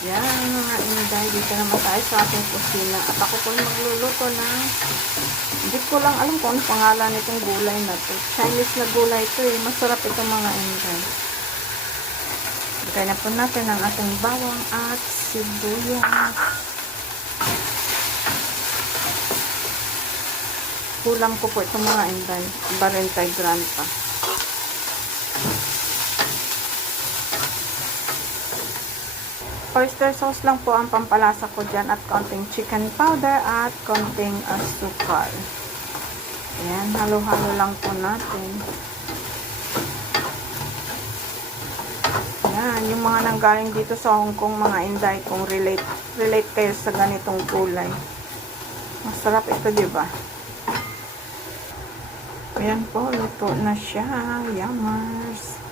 Yan mga inday, dito naman tayo sa ating kusina. At ako po yung magluluto ng, hindi ko lang alam kung ano pangalan nitong gulay na to. Chinese na gulay to eh. Masarap ito mga inday. Lagay na po natin ang ating bawang at sibuyas. Kulang ko po itong mga inday. 40 gram pa. Oyster sauce lang po ang pampalasa ko dyan at konting chicken powder at konting asukal. Ayan, halo-halo lang po natin. Ayan, yung mga nanggaling dito sa Hong Kong, mga inday, kung relate kayo sa ganitong kulay. Masarap ito, diba? Ayan po, luto na siya. Yummers!